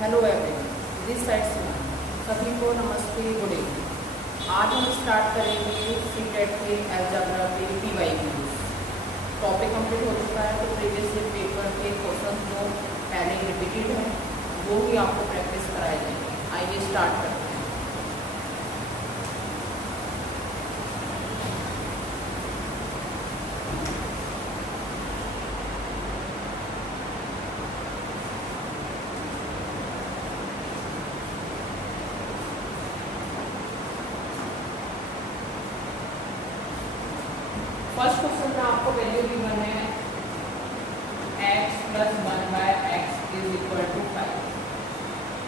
Hello everyone, this side से सभी को नमस्ते, गुड इवनिंग। आज हम स्टार्ट करेंगे सीटेट के अलजेब्रा के पीवाईक्यूज। टॉपिक कंप्लीट हो चुका है, तो प्रीवियस ईयर पेपर के क्वेश्चन जो पहले रिपीटेड हैं वो ही आपको प्रैक्टिस कराए जाएंगे। आइए स्टार्ट करते हैं। फर्स्ट क्वेश्चन में आपको वैल्यू गिवन है x + 1/x = 5,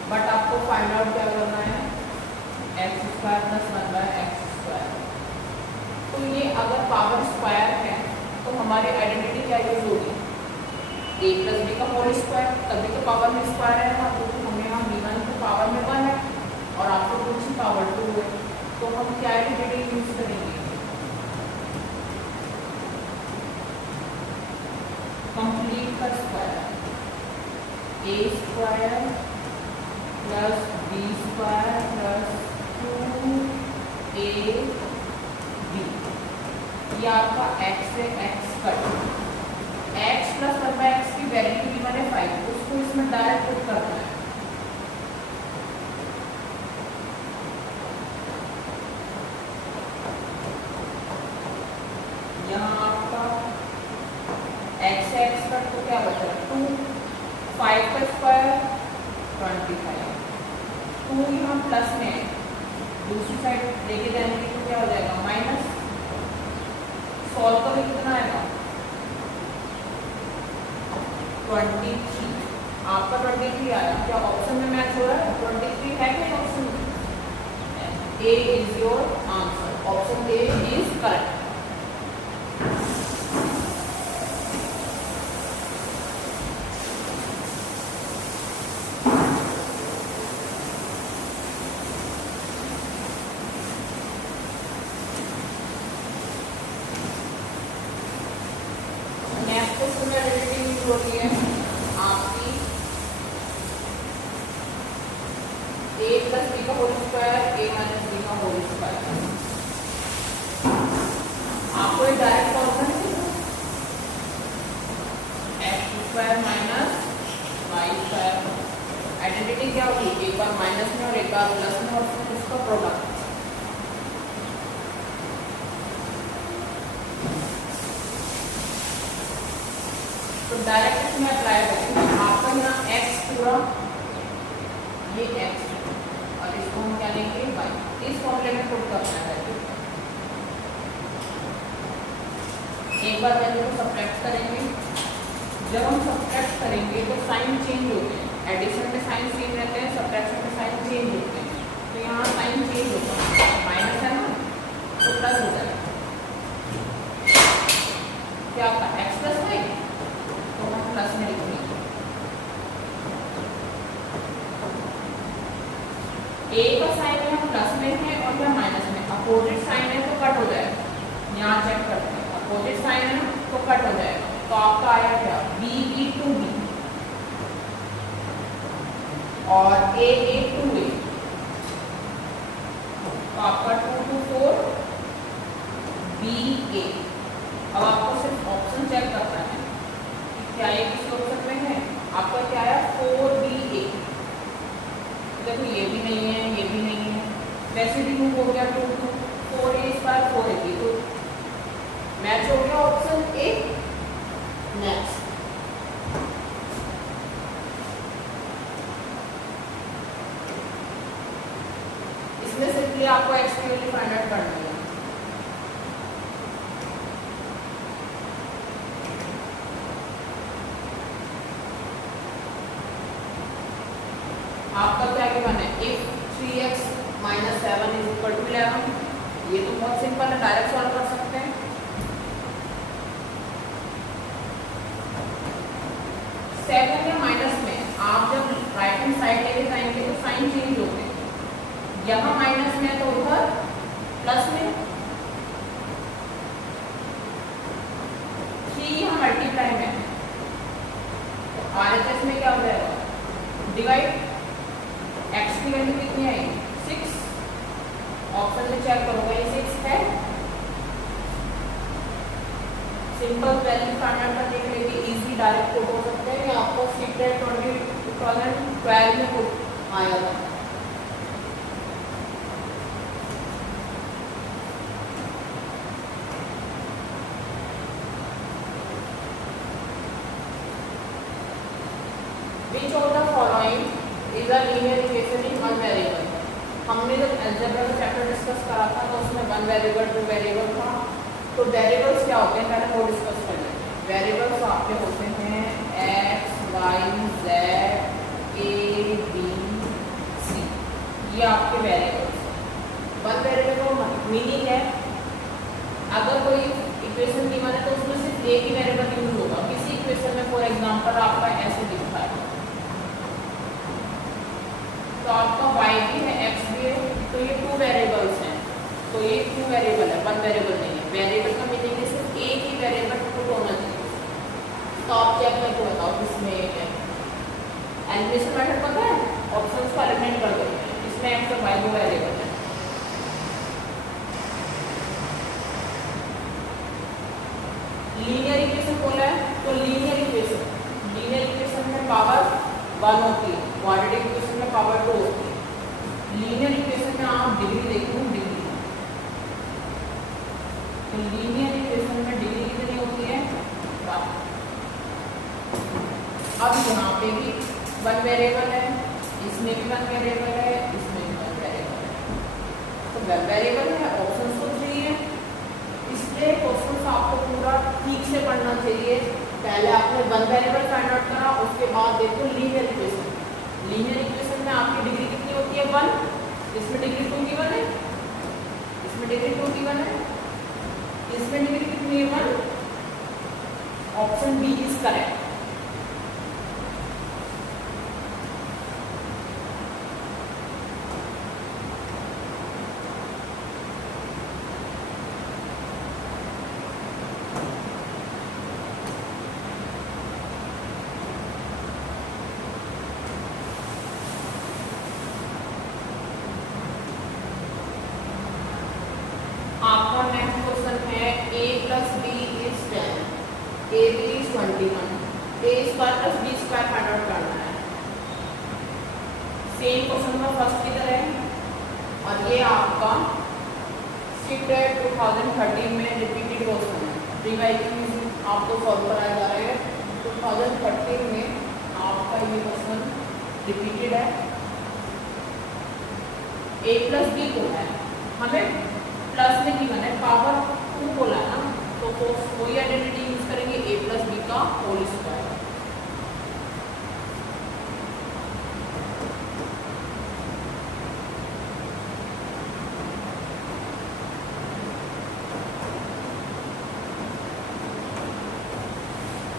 बट आपको फाइंड आउट क्या करना है x² + 1/x²। तो ये अगर पावर स्क्वायर है तो हमारी आइडेंटिटी क्या यूज होगी, a + b का होल स्क्वायर, तभी तो पावर में स्क्वायर है ना। तो हमें यहाँ b1 की पावर में 1 है और आपको 2 की पावर 2 है, तो हम क्या आइडेंटिटी यूज करेंगे, कंप्लीट का स्क्वायर, a² + b² + 2ab। ये आपका x से x कट, x + 1/x की वैल्यू गिवन है 5, उसको इसमें डायरेक्ट पुट करना है। यहाँ आपका x से x कट तो क्या बचा 2, 5 का स्क्वायर 25, 2 यहाँ प्लस में है, दूसरी साइड लेके जाएंगे तो क्या हो जाएगा माइनस। सॉल्व करें कितना आएगा 23, आपका 23 आया। क्या ऑप्शन में मैच हो रहा है, 23 है क्या ऑप्शन में? A is your answer, option A is correct. होती है आपकी a + b का होल स्क्वायर, a - b का होल स्क्वायर। आपको एक direct formula x² - y²। Identity क्या होगी, एक बार माइनस में और एक बार प्लस में और फिर उसका प्रोडक्ट। तो डायरेक्ट इसमें अप्लाई करेंगे। आपका यहाँ x पूरा, ये x और इसको हम क्या लेंगे y, इस फॉर्मूले में पुट करना है। एक बार वैल्यू को सब्ट्रैक्ट करेंगे। जब हम सब्ट्रैक्ट करेंगे तो साइन चेंज होते हैं, एडिशन में साइन सेम रहते हैं, सब्ट्रैक्शन में साइन चेंज होते हैं। तो यहाँ साइन चेंज होता है, माइनस है ना तो प्लस हो जाएगा। क्या आपका x + y, तो हम प्लस में लिखेंगे। a का साइन यहाँ प्लस में है और यहाँ माइनस में, अपोजिट साइन है तो कट हो जाएगा। यहाँ चेक करते हैं, अपोजिट साइन है ना तो कट हो जाएगा। तो आपका आया क्या b 2b और a 2a, तो आपका 2 2 4 ba। अब आपको सिर्फ ऑप्शन चेक करना है क्या ये किसी ऑप्शन में है। आपका क्या आया 4ba। देखो ये भी नहीं है, ये भी नहीं है, वैसे भी मूव हो गया 2 2 4a² 4ab, तो मैच हो गया ऑप्शन ए। नेक्स्ट इसमें सिंपली आपको x की वैल्यू फाइंड आउट करनी है। आपका क्या गिवन है, if 3x - 7 = 11। ये तो बहुत सिंपल है, डायरेक्ट सॉल्व कर सकते हैं। सेवन या माइनस में आप जब राइट हैंड साइड लेके जाएंगे तो साइन चेंज होते हैं। यहाँ माइनस में तो उधर प्लस में, 3 यहाँ मल्टीप्लाई में, तो RHS में क्या हो जाएगा डिवाइड, एक्स की वैल्यू कितनी आएगी 6, ऑप्शन में चेक करोगे ये 6 है। सिंपल वैल्यू फाइंड आउट करने के लिए इजी डायरेक्ट पुट हो सकते हैं, या आपको सीटेट 2012 में पुट आया था। Which of the following is a linear equation in one variable? हमने जब अलजेब्रा का चैप्टर डिस्कस करा था तो उसमें वन वेरिएबल टू वेरिएबल था। तो वेरिएबल्स क्या होते हैं पहले वो डिस्कस कर लेते हैं। वेरिएबल्स आपके होते हैं X Y Z A B C, ये आपके वेरिएबल्स। वन वेरिएबल का मीनिंग है अगर कोई इक्वेशन गिवन है तो उसमें सिर्फ एक ही वेरिएबल यूज होगा। किसी इक्वेशन में फॉर एग्जांपल आपका ऐसे दिखता है तो आपका y भी है x भी है, तो ये टू वेरिएबल्स हैं, तो ये टू वेरिएबल है, वन वेरिएबल नहीं है। वेरिएबल का मीनिंग है सिर्फ एक ही वेरिएबल पुट होना चाहिए। तो आप चेक करके बताओ किसमें है। एलिमिनेशन मेथड पता है, ऑप्शंस को एलिमिनेट कर देते हैं, इसमें x और y दो वेरिएबल है। लीनियर इक्वेशन बोला है तो लीनियर इक्वेशन में पावर 1 होती है, क्वाड्रेटिक इक्वेशन में पावर 2 होती है। लीनियर इक्वेशन में आप डिग्री देखो, डिग्री तो लीनियर इक्वेशन में डिग्री कितनी होती है 1। अब यहाँ पे भी वन वेरिएबल है, इसमें भी वन वेरिएबल है, इसमें भी वन वेरिएबल है, तो वन वेरिएबल है, ऑप्शन तो 3 है। इसलिए क्वेश्चन आपको पूरा ठीक से पढ़ना चाहिए। पहले आपने वन वेरिएबल फाइंड आउट करा, उसके बाद देखो लीनियर इक्वेशन। लीनियर इक्वेशन में आपकी डिग्री कितनी होती है 1, इसमें डिग्री 2 की 1 है, इसमें डिग्री 2 की 1 है, इसमें डिग्री कितनी है 1। Option B is correct. आपका नेक्स्ट क्वेश्चन है a plus b is 10, ab is 21, a square plus b square find out करना है। सेम क्वेश्चन का फर्स्ट की तरह है और ये आपका सीटेट 2013 में रिपीटेड क्वेश्चन है। रिवाइजिंग आपको सॉल्व कराया जा रहा है 2013 में, आपका ये क्वेश्चन रिपीटेड है। a plus b को है, हमें प्लस में गिवन है, पावर 2 बोला ना, तो कोई आइडेंटिटी यूज करेंगे a plus b का whole square.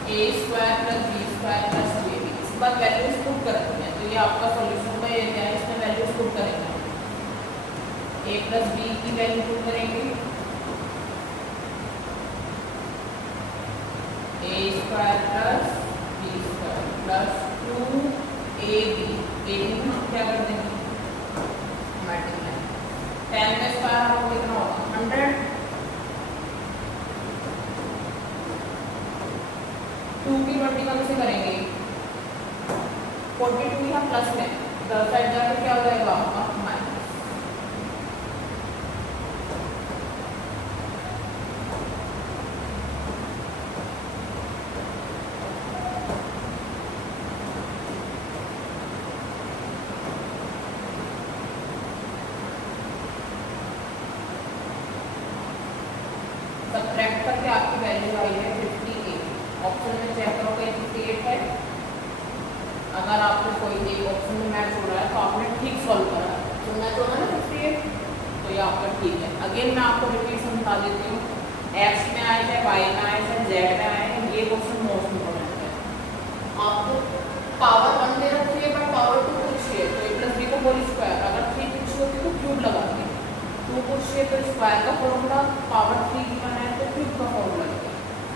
a square plus b square plus ab, इसके बाद वैल्यूज पुट करते हैं, तो ये आपका सॉल्यूशन का एरिया है, इसमें वैल्यूज पुट करेंगे। a plus b की वैल्यू पुट करेंगे, a square plus b square plus 2ab, ab हम क्या कर देंगे मल्टीप्लाई, 10 का स्क्वायर आपको कितना होगा 100, 2 की 21 से करेंगे 42 यहाँ प्लस में, 10 साइड जाकर क्या हो जाएगा आपका माइनस। सब्ट्रैक्ट करके आपकी वैल्यू आई है 58। ऑप्शन में चेक करोगे 58 है। अगर आपने कोई एक ऑप्शन में मैच हो रहा है तो आपने ठीक सॉल्व करा है, तो मैं तो ना 58, तो ये आपका ठीक है। अगेन मैं आपको रिपीट समझा देती हूँ, एक्स में आए चाहे वाई में आए चाहे जेड में आए, ये क्वेश्चन मोस्ट इंपॉर्टेंट है। आपको पावर 1 दे रखी है बट पावर 2 पूछी है, तो a plus b को होल स्क्वायर, अगर 3 पूछी होती तो क्यूब लगाती, 2 पूछी है तो स्क्वायर का फॉर्मूला, पावर 3 गिवन है तो क्यूब का फॉर्मूला।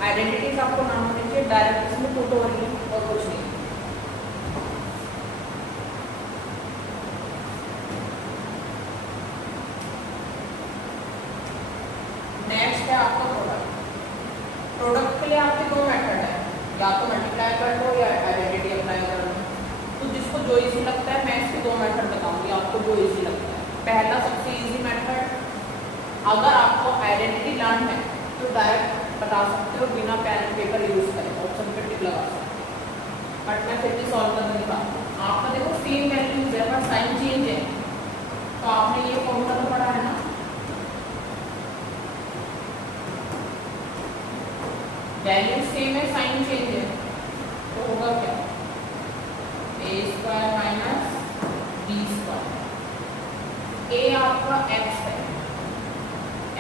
आइडेंटिटीज आपको नाम होनी चाहिए, डायरेक्ट इसमें पुट हो रही है और कुछ नहीं। या तो मल्टीप्लाई कर लो या आइडेंटिटी अप्लाई कर लो। तो जिसको जो इजी लगता है, मैं इसके 2 मेथड बताऊंगी, आपको जो इजी लगता है। पहला सबसे इजी मेथड, अगर आपको आइडेंटिटी लर्न है तो डायरेक्ट बता सकते हो बिना पेन एंड पेपर यूज करें, ऑप्शन पे टिक लगा सकते हो। बट मैं फिर भी सॉल्व करने की बात, आपका देखो सेम वैल्यूज है पर साइन चेंज है, तो आपने ये फॉर्मूला तो पढ़ा है ना, वैल्यू सेम है साइन चेंज है, तो होगा क्या, ए स्क्वायर माइनस बी स्क्वायर। ए आपका एक्स है,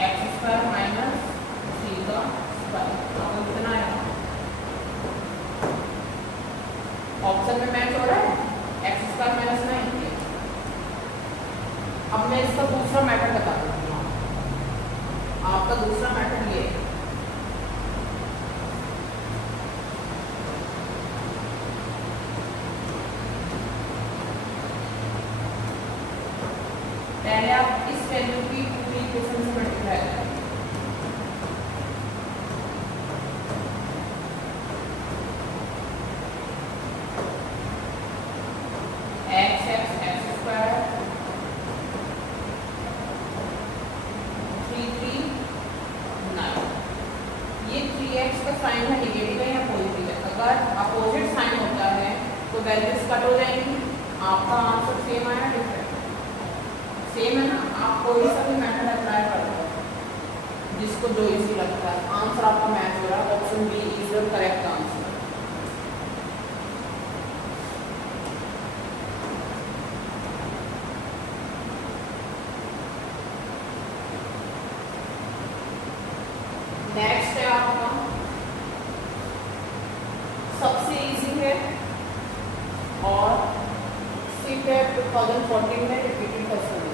एक्स स्क्वायर माइनस सी का स्क्वायर, आपको कितना है, ऑप्शन में मैच हो रहा है, एक्स स्क्वायर माइनस 9। अब मैं इसका दूसरा मेथड बता देती हूँ, आपका दूसरा मेथड ये है, पहले आप इस वैल्यू की पूरी इक्वेशन से मल्टीप्लाई करें, एक्स एक्स एक्स स्क्वायर 3 3 9, ये 3x का साइन है नेगेटिव है या पॉजिटिव है, अगर अपोजिट साइन होता है तो वैल्यूज कट हो जाएंगी, आपका आंसर सेम आया डिफरेंट, सेम है ना। आप कोई सा भी मेथड अप्लाई कर दो, जिसको जो इजी लगता है, आंसर आपका मैच हो रहा है, option B is the correct answer. Next है आपका सबसे इजी है और सिर्फ है 2014 में रिपीटेड क्वेश्चन है,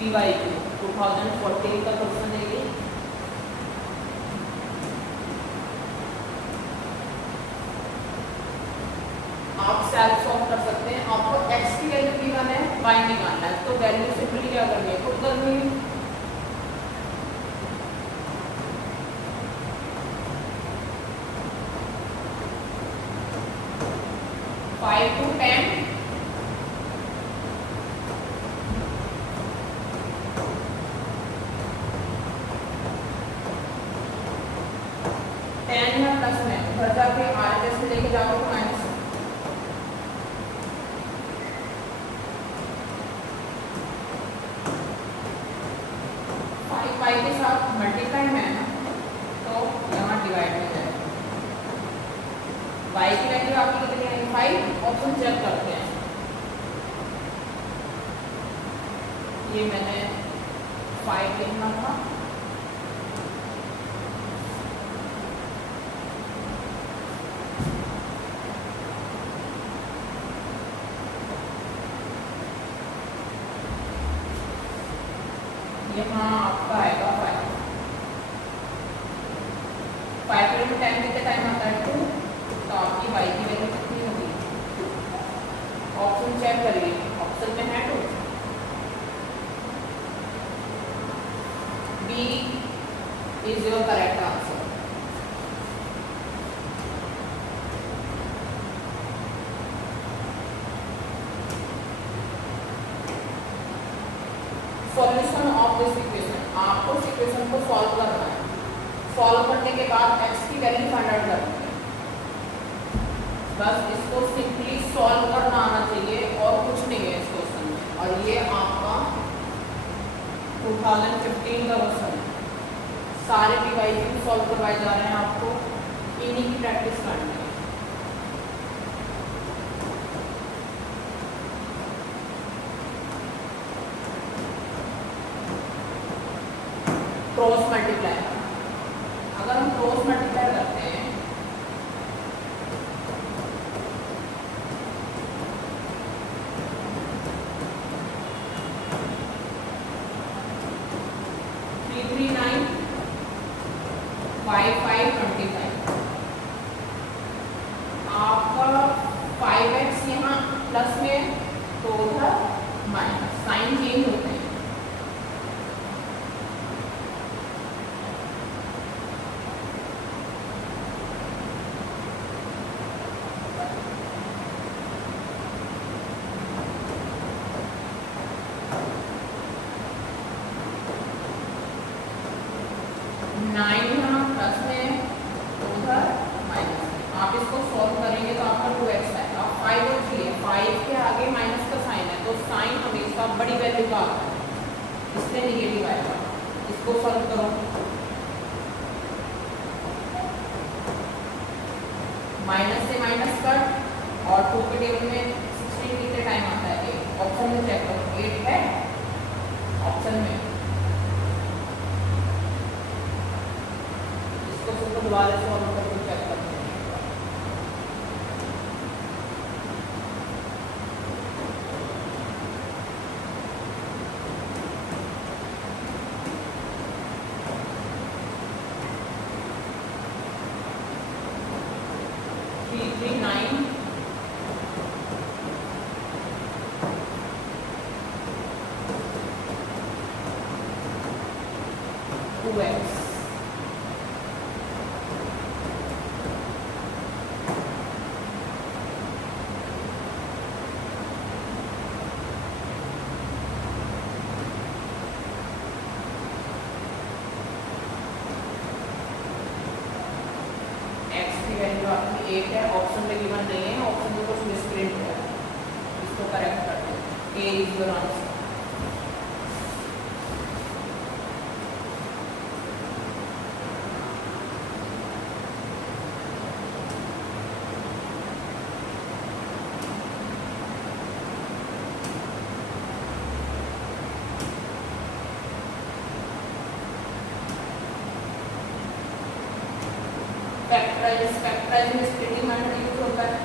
PYQ 2014 का क्वेश्चन है ये। आप सेल्फ सॉल्व कर सकते हैं, आपको x की वैल्यू निकालना है, y निकालना है, तो वैल्यू सिंपली क्या करनी है, खुद करनी है। फाइव टू 10 10 या प्लस में घर जाके RHS में लेके जाओ तो माइनस, फाइव के साथ मल्टीप्लाई है ना, तो यहाँ डिवाइड हो जाएगा। y की वैल्यू आपकी कितनी आई, 5, ऑप्शन चेक करते हैं, ये मैंने 5 लिखना था, यहाँ आपका आएगा 5 में 10 कितने टाइम आता है 2, तो आपकी y की वैल्यू कितनी होगी, ऑप्शन चेक करिए, ऑप्शन में है 2, B is your correct answer. Solution of this equation, आपको इस इक्वेशन को सॉल्व करना है, सॉल्व करने के बाद x की वैल्यू फाइंड आउट करनी है, बस इसको सिंपली सॉल्व करना आना चाहिए और कुछ नहीं है इस क्वेश्चन में। और ये आपका 2015 का क्वेश्चन है, सारे PYQ सॉल्व करवाए जा रहे हैं, आपको इन्हीं की प्रैक्टिस करनी है। क्रॉस मल्टीप्लाई, अगर हम क्रॉस मल्टीप्लाई करते हैं आपका 5x यहाँ प्लस में तो उधर माइनस, साइन चेंज होते हैं। इसका बड़ी वैल्यू का आता है, इसलिए निगेटिव आएगा। इसको सॉल्व करो, माइनस से माइनस कट और 2 के टेबल में 16 कितने टाइम आता है? 8। ऑप्शन में चेक करो, 8 है ऑप्शन में। इसको सिर्फ दोबारा सॉल्व करके चेक करते हैं। वैल्यू आपकी 8 है, ऑप्शन में गिवन नहीं है, ऑप्शन में कुछ मिसप्रिंट है, इसको करेक्ट करते हैं। ए इज योर आंसर। फैक्टराइज में स्प्लिटिंग मेथड यूज होता है।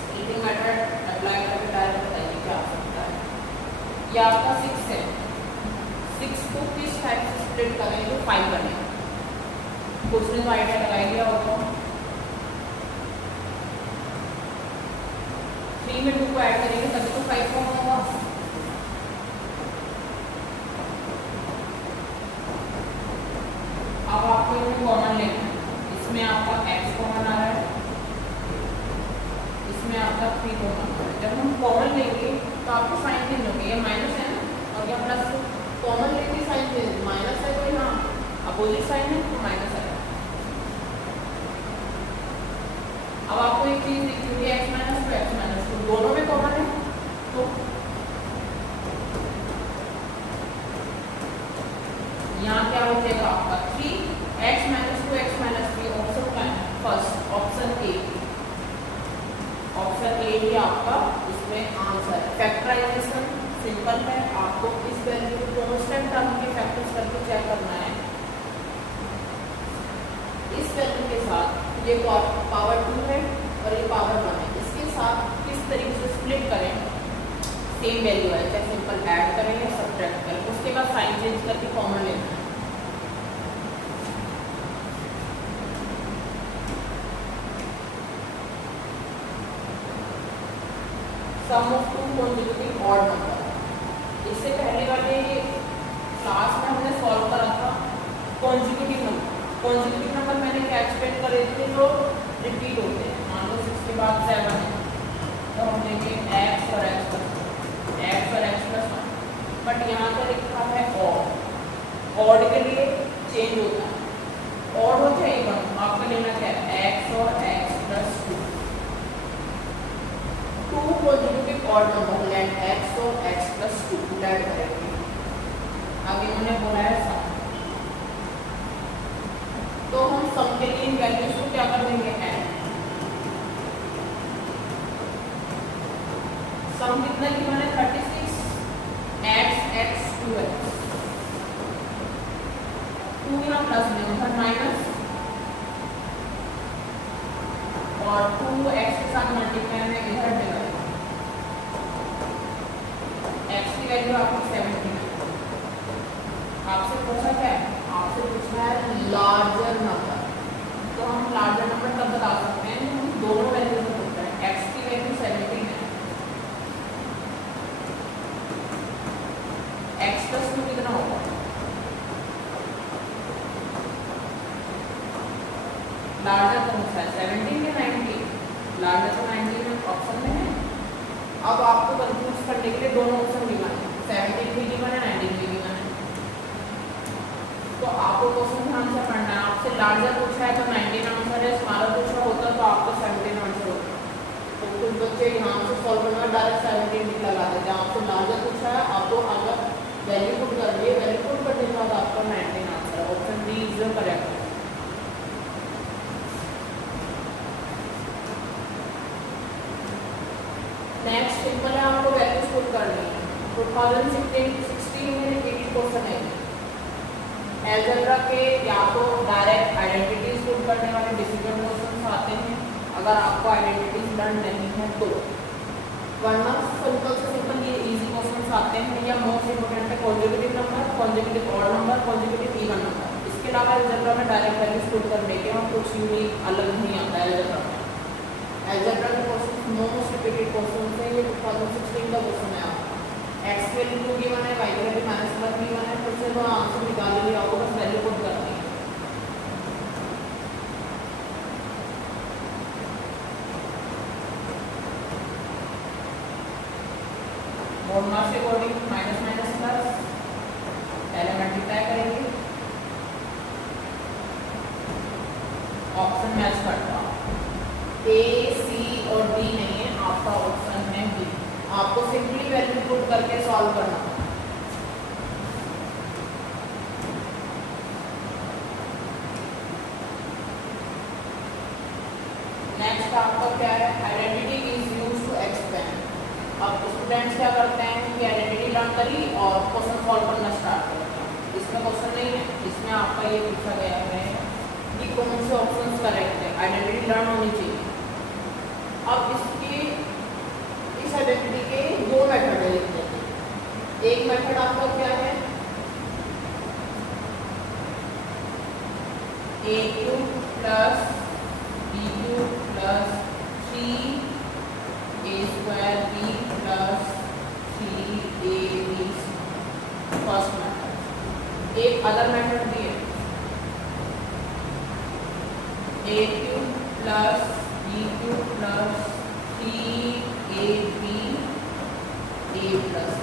स्प्लिटिंग मेथड अप्लाई करके डायरेक्ट बताइए क्या हो सकता है। ये आपका 6 है, 6 को किस टाइप से स्प्लिट करेंगे तो 5 बनेगा। कुछ ने तो आइडिया लगाई दिया होगा। 3 में 2 को ऐड करेंगे तभी तो 5 फॉर्म होगा। अब आपको इन्हें कॉमन लेना है। इसमें आपका x कॉमन आ रहा है, इसमें आपका 3 कॉमन आ रहा है। जब हम कॉमन लेंगे तो आपको साइन चेंज होगी, ये माइनस है ना और ये प्लस। कॉमन लेके साइन चेंज, माइनस है तो यहाँ अपोजिट साइन है तो माइनस है। अब आपको एक चीज दिखती है x minus two x minus two दोनों में कॉमन है, तो यहाँ क्या हो जाएगा आपका 3x minus two x minus 3। Option का है first, option A. Option A ही आपका इसमें आंसर है। फैक्टराइजेशन सिंपल है, आपको इस वैल्यू को कांस्टेंट टर्म के फैक्टर्स करके चेक करना है। इस वैल्यू के साथ ये पावर 2 है और ये पावर 1 है, इसके साथ किस तरीके से स्प्लिट करें, सेम वैल्यू है, चाहे सिंपल ऐड करें या सब्ट्रैक्ट करें, उसके बाद साइन चेंज करके कॉमन लेना है। सम ऑफ 2 कॉन्जिक्यूटिव ऑड नंबर। इससे पहले वाले क्लास में हमने सॉल्व करा था कॉन्जिक्यूटिव नंबर। कॉन्जिक्यूटिव नंबर मैंने क्या एक्सपेक्ट करे थे जो रिपीट होते हैं। मान लो 6 के बाद 7 है तो हम देंगे x और x प्लस 1। बट यहाँ पर लिखा है ऑड। ऑड के लिए चेंज होता है, ऑड हो जाए इवन, आपका लेना क्या है x और x plus 2। 2 consecutive odd number let x और x प्लस 2 ऐड करेंगे। आगे उन्होंने बोला है सम, तो हम सम के लिए इन वैल्यूज को क्या कर देंगे ऐड। सम कितना की बने 36 x 2x 2 यहाँ प्लस में उधर माइनस और 2x के साथ मल्टीप्लाई में इधर डिवाइड। x की वैल्यू आपको 17 है। आपसे पूछा क्या है, आपसे पूछना है लार्जर नंबर। तो हम लार्जर नंबर तब बता सकते हैं हम दोनों वैल्यू से पूछते हैं। x की वैल्यू 17 है, x प्लस 2 कितना होगा, लार्जर कौन सा है 17 या 19? लार्जर तो 19 में ऑप्शन में है। अब आपको कंफ्यूज करने के लिए दोनों ऑप्शन गिवन है, 17 भी गिवन है 19 भी गिवन है। तो आपको क्वेश्चन ध्यान से पढ़ना है। आपसे लार्जर पूछा है तो 19 आंसर है, स्मॉलर पूछा होता तो आपको 17 आंसर होता। तो कुछ बच्चे यहाँ से सॉल्व करना डायरेक्ट 17 लगा देते हैं। आपसे लार्जर पूछा वैल्यू पुट कर दिए, वैल्यू पुट करने के बाद आपका 19 आंसर है। Option D is the correct. Next simple है, आपको वैल्यूज पुट करनी है। 2016 में रिपीटेड क्वेश्चन है। अलजेब्रा के या तो डायरेक्ट आइडेंटिटीज पुट करने वाले डिफिकल्ट क्वेश्चन आते हैं, अगर आपको आइडेंटिटीज लर्न नहीं है तो, वरना सिंपल से सिंपल ये इजी क्वेश्चन आते हैं। या मोस्ट इंपोर्टेंट है conjugative number, conjugative odd number, conjugative even number. इसके अलावा अलजेब्रा में डायरेक्ट वैल्यूज पुट करने के और कुछ यूनिक अलग नहीं आता है अलजेब्रा में। अलजेब्रा के क्वेश्चन मोस्ट रिपीटेड क्वेश्चन है। ये 2016 का क्वेश्चन है। एक्स की वैल्यू 2 गिवन है, वाई की वैल्यू -1 गिवन है, फिर से वो आंसर निकाल लिया, आपको बस वैल्यू पुट करनी है। मोड मास के अकॉर्डिंग माइनस माइनस प्लस पहले मल्टीप्लाई करेंगे, ऑप्शन मैच करता ए सी और डी नहीं है, आपका ऑप्शन है बी। आपको सिंपली वैल्यू पुट करके सॉल्व करना है। नेक्स्ट आपका क्या है, identity is used to expand. अब स्टूडेंट्स क्या करते हैं कि आइडेंटिटी लर्न करी और क्वेश्चन सॉल्व करना स्टार्ट करते हैं। इसमें क्वेश्चन नहीं है, इसमें आपका ये पूछा गया है कि कौन से ऑप्शंस करेक्ट है, आइडेंटिटी लर्न होनी चाहिए। अब इसकी इस आइडेंटिटी के दो मेथड है लिखने के। एक मेथड आपका क्या है, A cube plus B cube plus 3a square B plus 3ab first method. एक अदर मेथड भी है, A cube plus B cube plus 3ab a plus.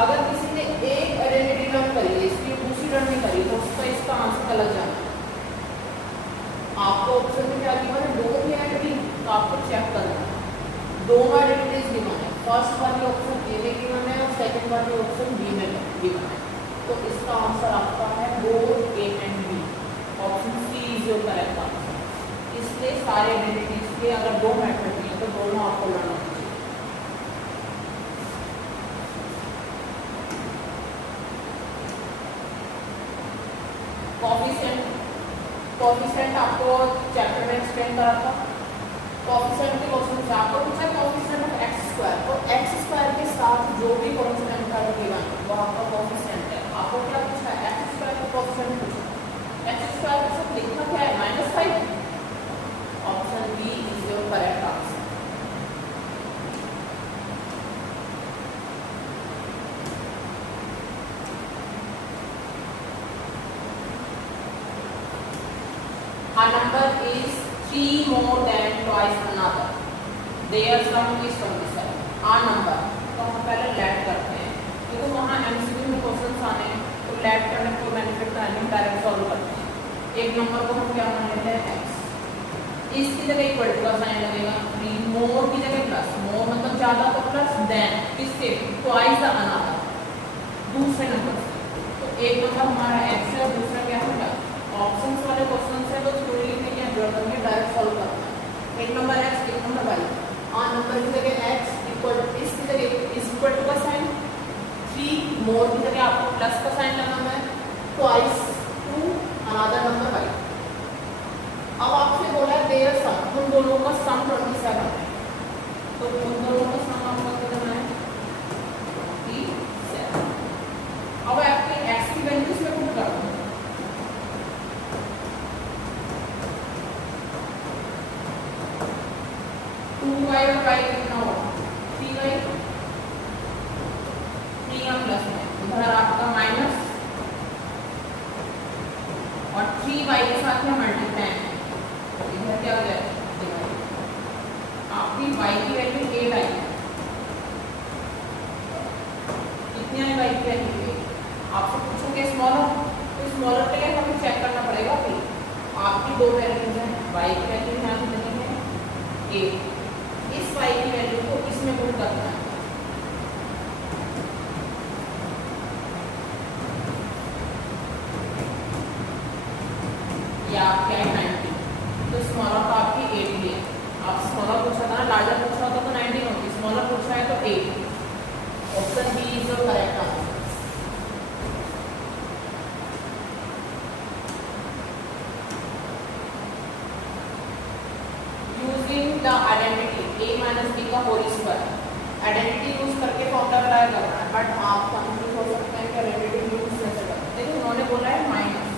अगर किसी ने एक आइडेंटिटी लर्न करी है, इसकी दूसरी लर्न नहीं करी, तो उसका इसका आंसर अलग जाना है। आपको ऑप्शन में क्या गिवन है, दोनों की आइडेंटिटी, तो आपको चेक करना है। दोनों आइडेंटिटीज गिवन है, फर्स्ट वाली ऑप्शन ए में गिवन है और सेकंड वाली ऑप्शन बी में गिवन है, तो इसका आंसर आपका है both A and B. Option C is your correct answer. इसलिए सारे आइडेंटिटीज के अगर दो मेथड दिए तो दोनों आपको लर्न होना चाहिए। कोएफिशिएंट आपको चैप्टर में एक्सप्लेन करा था। कोएफिशिएंट के क्वेश्चन से आपको पूछा कोएफिशिएंट ऑफ एक्स स्क्वायर, तो एक्स स्क्वायर के साथ जो भी कांस्टेंट का गिवन वो आपका कोएफिशिएंट है। आपको क्या पूछा है, एक्स स्क्वायर का कोएफिशिएंट पूछा। एक्स स्क्वायर के साथ लिखना क्या है, -5। Option B is your correct answer. A number is 3 more than twice another. Their sum is 27. A number तो हम पहले लेट करते हैं, क्योंकि वहाँ MCQ में क्वेश्चन आने हैं, तो लेट करने को बेनिफिट का नहीं, डायरेक्ट सॉल्व करते हैं। एक नंबर को हम क्या मान लेते हैं x, इसकी जगह इक्वल टू का साइन लगेगा, 3 मोर की जगह प्लस, मोर मतलब ज्यादा तो प्लस, देन किसके ट्वाइस द अनदर, दूसरे नंबर से। तो एक मतलब हमारा x है और दूसरा क्या होगा, ऑप्शंस वाले क्वेश्चन से तो थोड़ी लिखने की जरूरत नहीं, डायरेक्ट सॉल्व करना है। एक नंबर x, एक नंबर y। आ नंबर की जगह x इक्वल टू, इसकी जगह इज इक्वल टू का साइन, 3 मोर की जगह आपको प्लस का साइन लगाना है, twice to another number y। अब आपसे बोला है देयर सम, उन दोनों का सम 27 है, तो उन दोनों का सम आपको कितना है, 27। अब आपके x की वैल्यू इसमें पुट कर दो, 2y और y कितना होगा, 3y, 3 का प्लस है, उधर आपका माइनस और 3y के साथ में मल्टीप्लाई है, इधर क्या हो जाएगा, आपकी y की वैल्यू 8 आई, ए, option B is your correct answer. Using the identity a minus B का होल स्क्वायर, आइडेंटिटी यूज करके फॉर्मूला अप्लाई करना है, बट आप कंफ्यूज हो सकते हैं कि आइडेंटिटी यूज कैसे करते हैं। देखिए उन्होंने बोला है माइनस,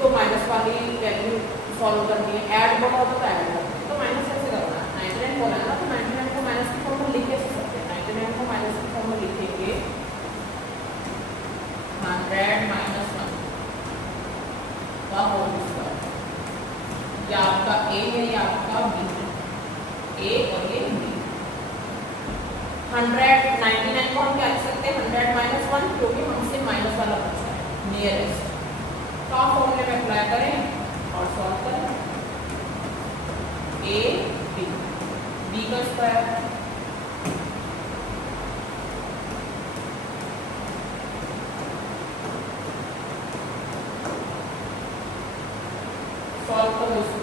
तो माइनस वाली वैल्यू सॉल्व करनी है, ऐड बोला होता तो ऐड करते हैं, तो माइनस कैसे करना है, 99 बोला है ना, तो 99 को माइनस की फॉर्म में लिख कैसे सकते हैं, 99 को माइनस की फॉर्म में लिखेंगे 100 माइनस 1 का होल स्क्वायर, ये आपका ए है, ये आपका बी, ए और ये बी। 199 को हम क्या लिख सकते हैं, 100 माइनस 1, क्योंकि हमसे माइनस वाला बचा है, नियरेस्ट, तो आप फॉर्मूले में अप्लाई करें और सॉल्व करें। ए बी, बी का स्क्वायर सॉल्व करो इसको,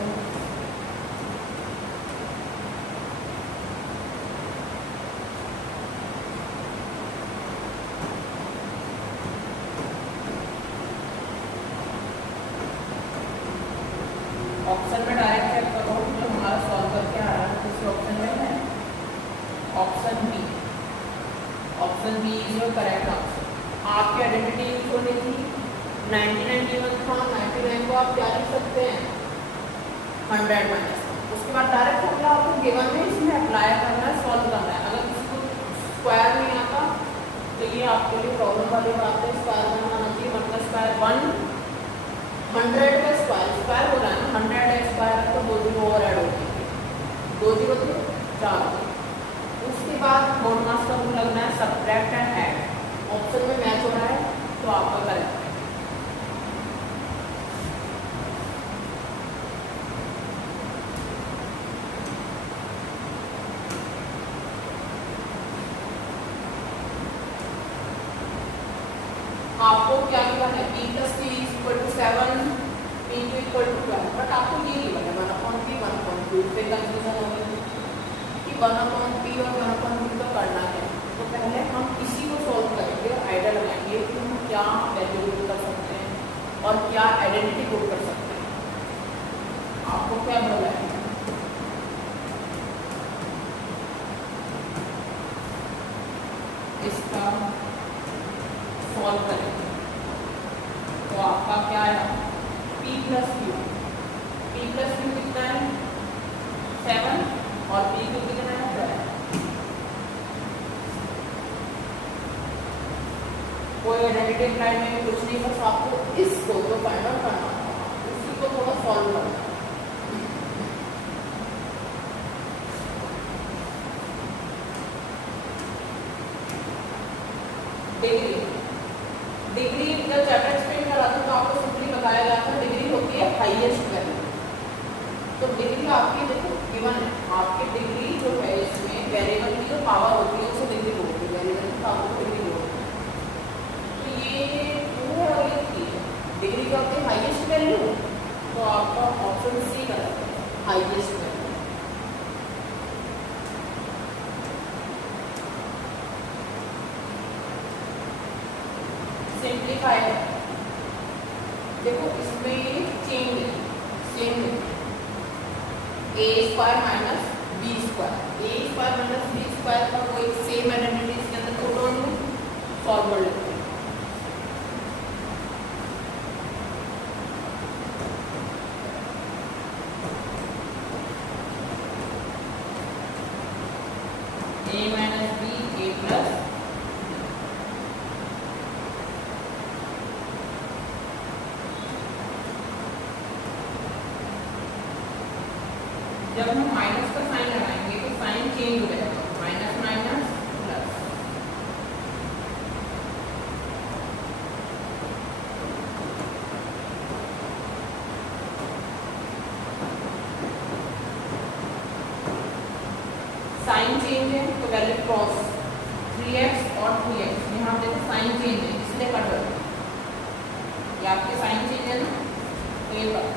ऑप्शन में डायरेक्ट चेक करो जो हमारा सॉल्व करके आ रहा है, किस ऑप्शन में है, option B, option B is your correct answer. आपकी आइडेंटिटी यूज होनी थी, 99 गिवन था, 99 को आप क्या लिख सकते हैं, 100 माइनस, उसके बाद डायरेक्ट फॉर्मूला आपको गिवन में इसमें अप्लाई करना है, सॉल्व करना है। अगर किसी को स्क्वायर नहीं आता तो ये आपके लिए प्रॉब्लम वाली बात है, स्क्वायर बनाना चाहिए, मतलब स्क्वायर 100 का स्क्वायर, स्क्वायर हो रहा है ना, 100 है स्क्वायर, तो 2 जीरो और ऐड हो जाएंगे, 2 जीरो थे 4, उसके बाद मोड मास का रूल लगना है, सब्ट्रैक्ट एंड ऐड, ऑप्शन में मैच हो रहा है तो आपका करेक्ट है। आपको क्या गिवन है, p plus q equal to 7, p q equal to 12, but आपको ये गिवन है 1/p 1/2, पे कंफ्यूजन होगी कि 1/p और 1/2 तो करना है, तो पहले हम इसी को सॉल्व करेंगे और आइडिया लगाएंगे कि हम क्या वैल्यू पुट कर सकते हैं और क्या आइडेंटिटी पुट कर सकते हैं। आपको क्या बोला है, इसका सॉल्व करेंगे, तो आपका क्या है, p plus Q, p plus Q कितना है 7 और p क्यू कितना है 12, कोई आइडेंटिटी अप्लाई में कुछ नहीं, बस आपको इसको जो फाइंड आउट करना है उसी को थोड़ा सॉल्व करना है। डिग्री, डिग्री जब चैप्टर एक्सप्लेन करा था तो आपको सिंपली बताया गया था डिग्री होती है हाईएस्ट वैल्यू, तो डिग्री आपकी देखो गिवन है, आपकी डिग्री जो है इसमें वेरिएबल की जो पावर होती है उसे डिग्री बोलते हैं, वेरिएबल की पावर को डिग्री बोलते हैं, तो ये 2 है और ये 3 है, डिग्री का होती है हाईएस्ट वैल्यू, तो आपका ऑप्शन सी करेक्ट है, हाईएस्ट वैल्यू। सिंप्लीफाई देखो इसमें चेंज है, सेम ए स्क्वायर माइनस बी स्क्वायर, ए स्क्वायर माइनस बी स्क्वायर का कोई सेम आइडेंटिटी इसके अंदर पुट ऑन फॉरवर्ड लेते हैं। ए माइनस बी ए प्लस, जब हम माइनस का साइन लगाएंगे तो साइन चेंज हो जाएगा, minus minus plus, sign change है तो वैल्यू क्रॉस 3x और 3x, यहाँ देखो साइन चेंज है इसलिए कट कर, ये आपके साइन चेंज है ना, तो ये बात